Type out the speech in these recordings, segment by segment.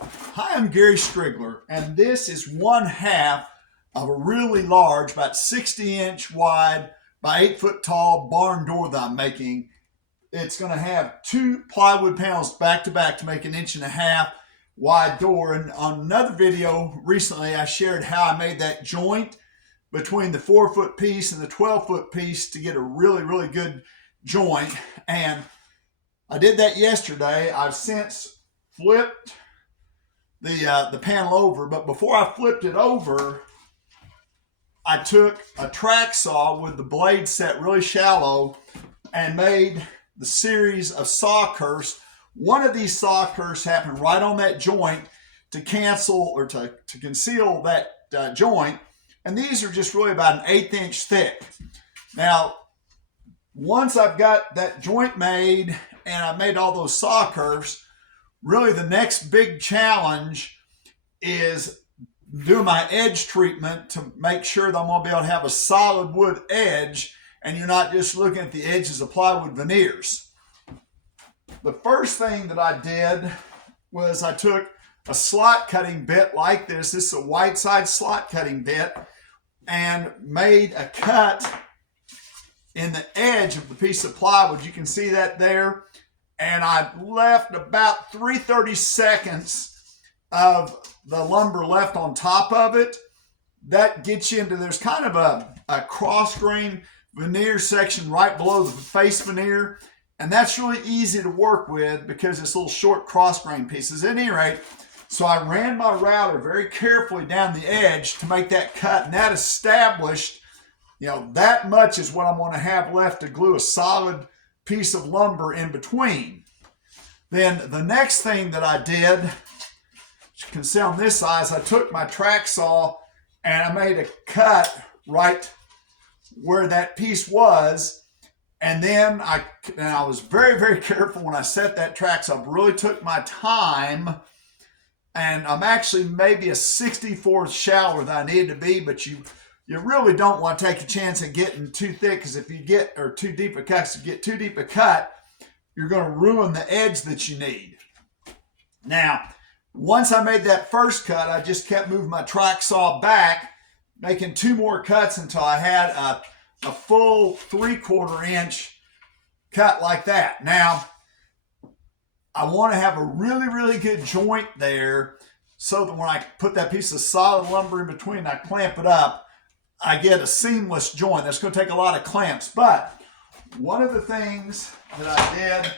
Hi, I'm Gary Striegler, and this is one half of a really large, about 60-inch wide by 8-foot tall barn door that I'm making. It's going to have two plywood panels back to back to make an 1.5-inch wide door. And on another video recently, I shared how I made that joint between the 4-foot piece and the 12-foot piece to get a really good joint. And I did that yesterday. I've since flipped the panel over, but before I flipped it over, I took a track saw with the blade set really shallow and made the series of saw curves. One of these saw curves happened right on that joint to cancel or to conceal that joint, and these are just really about an 1/8 inch thick. Now, once I've got that joint made and I've made all those saw curves, really the next big challenge is doing my edge treatment to make sure that I'm going to be able to have a solid wood edge and you're not just looking at the edges of plywood veneers. The first thing that I did was I took a slot cutting bit like this. This is a white side slot cutting bit, and made a cut in the edge of the piece of plywood. You can see that there. And I left about 3/32 of the lumber left on top of it. That gets you into, there's kind of a cross grain veneer section right below the face veneer. And that's really easy to work with because it's little short cross grain pieces. At any rate, so I ran my router very carefully down the edge to make that cut. And that established, that much is what I'm going to have left to glue a solid piece of lumber in between. Then the next thing that I did, you can see on this side, is I took my track saw and I made a cut right where that piece was. And then I was very careful when I set that track saw. I really took my time, and I'm actually maybe a 64th shallower than I needed to be, but you really don't want to take a chance at getting too thick, because if you get, or too deep a cut, because if you get too deep a cut, you're going to ruin the edge that you need. Now, once I made that first cut, I just kept moving my track saw back, making two more cuts until I had a full 3/4 inch cut like that. Now, I want to have a really good joint there so that when I put that piece of solid lumber in between, I clamp it up, I get a seamless joint. That's going to take a lot of clamps. But one of the things that I did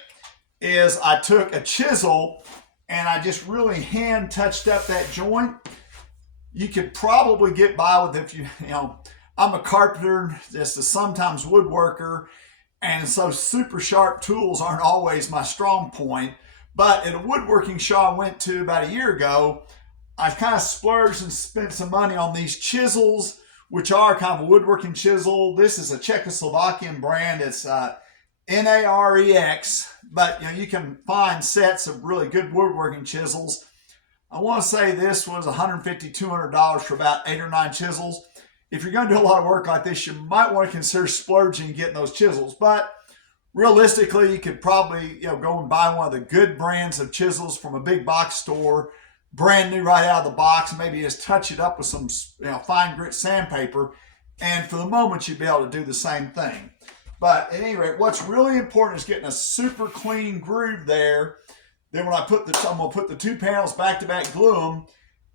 is I took a chisel and I just really hand touched up that joint. You could probably get by with, if I'm a carpenter, just a sometimes woodworker, and so super sharp tools aren't always my strong point. But at a woodworking show I went to about a year ago, I kind of splurged and spent some money on these chisels, which are kind of a woodworking chisel. This is a Czechoslovakian brand. It's NAREX, but you can find sets of really good woodworking chisels. I want to say this was $150, $200 for about 8 or 9 chisels. If you're going to do a lot of work like this, you might want to consider splurging and getting those chisels. But realistically, you could probably go and buy one of the good brands of chisels from a big box store, brand new right out of the box, and maybe just touch it up with some fine grit sandpaper, and for the moment you'd be able to do the same thing. But at any rate, what's really important is getting a super clean groove there. Then when I'm going to put the two panels back to back, glue them,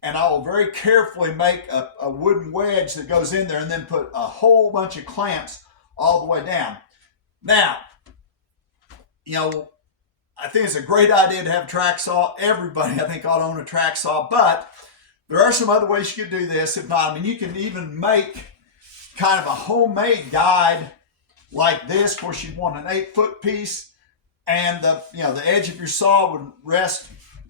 and I will very carefully make a wooden wedge that goes in there, and then put a whole bunch of clamps all the way down. Now, I think it's a great idea to have a track saw. Everybody, I think, ought to own a track saw, but there are some other ways you could do this. If not, you can even make kind of a homemade guide like this. Of course, you'd want an 8-foot piece, and the edge of your saw would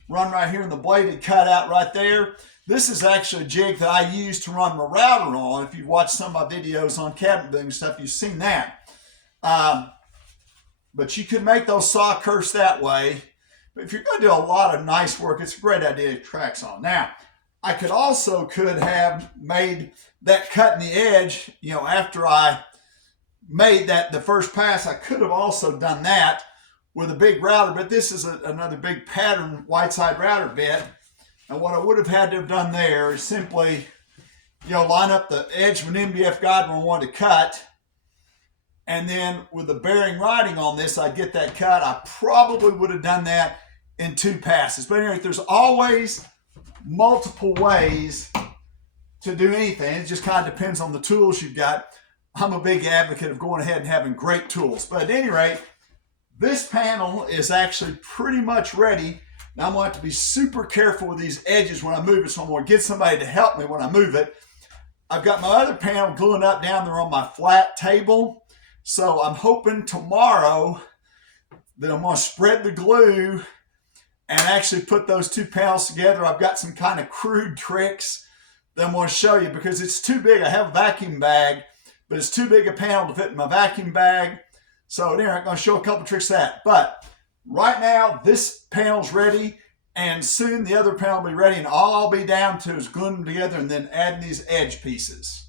run right here, and the blade would cut out right there. This is actually a jig that I use to run my router on. If you've watched some of my videos on cabinet building stuff, you've seen that. But you can make those saw curves that way. But if you're going to do a lot of nice work, it's a great idea to track saw. Now, I could have made that cut in the edge, after I made that the first pass. I could have also done that with a big router, but this is another big pattern white side router bit. And what I would have had to have done there is simply, line up the edge of an MDF guide when I wanted to cut. And then with the bearing riding on this, I'd get that cut. I probably would have done that in 2 passes. But anyway, there's always multiple ways to do anything. It just kind of depends on the tools you've got. I'm a big advocate of going ahead and having great tools. But at any rate, this panel is actually pretty much ready. Now I'm going to have to be super careful with these edges when I move it, so I'm going to get somebody to help me when I move it. I've got my other panel gluing up down there on my flat table. So I'm hoping tomorrow that I'm going to spread the glue and actually put those 2 panels together. I've got some kind of crude tricks that I'm going to show you because it's too big. I have a vacuum bag, but it's too big a panel to fit in my vacuum bag. So anyway, I'm going to show a couple tricks of that. But right now, this panel's ready, and soon the other panel will be ready, and all I'll be down to is gluing them together and then adding these edge pieces.